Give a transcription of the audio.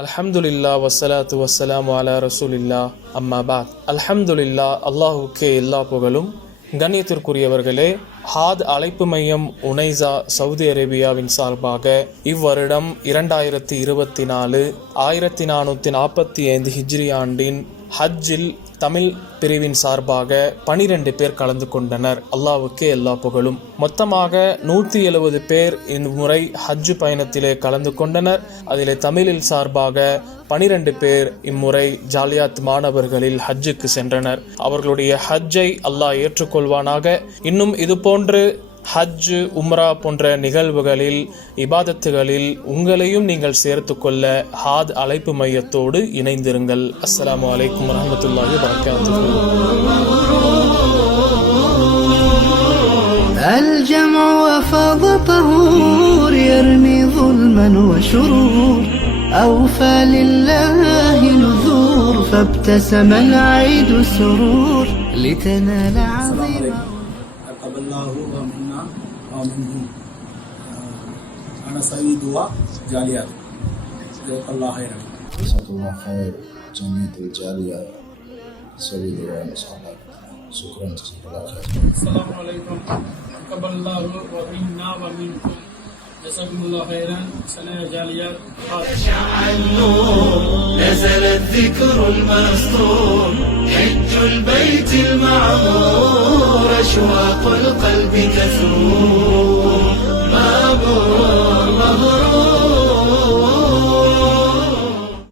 அல்ஹம்துலில்லா வஸ்ஸலாத்து வஸ்ஸலாமு அலா ரசூலில்லா அம்மா பாத். அல்ஹம்துலில்லா, அல்லாஹுக்கே எல்லா புகழும். கண்ணியத்திற்குரியவர்களே, ஹாத் அழைப்பு மையம் உனைசா சவுதி அரேபியாவின் சார்பாக இவ்வருடம் 2024 1445 ஹிஜ்ரி ஆண்டின் ஹஜ்ஜில் தமிழ் பிரிவின் சார்பாக 12 பேர் கலந்து கொண்டனர். அல்லாஹ்வுக்கே எல்லா புகழும். மொத்தமாக 170 பேர் இம்முறை ஹஜ் பயணத்திலே கலந்து கொண்டனர். அதிலே தமிழில் சார்பாக 12 பேர் இம்முறை ஜாலியாத் மாணவர்களில் ஹஜ்ஜுக்கு சென்றனர். அவர்களுடைய ஹஜ்ஜை அல்லாஹ் ஏற்றுக்கொள்வானாக. இன்னும் இது போன்று ஹஜ், உம்ரா போன்ற நிகழ்வுகளில், இபாதத்துகளில் உங்களையும் நீங்கள் சேர்த்து கொள்ள ஹாத் அழைப்பு மையத்தோடு இணைந்திருங்கள். அஸ்ஸலாமு அலைக்கும் வரஹ்மத்துல்லாஹி வபரகாத்துஹு. الجمع وفاض طهور يرمي ظلما وشرور أوفى لله نذور فابتسم العيد سرور لتنال عظيما. الله ومنا ومنهم. أنا سيد جاليات. جزاك الله خيرا. جزاك الله خير جميع الجاليات. سيد ومسعود. شكرا جزاك الله خير. السلام عليكم. تقبل الله منا ومنكم. جزاكم الله خيرا. سنة جاليات. شع النور نزل الذكر المسطور حج البيت المعمور أشواق القلب تثور.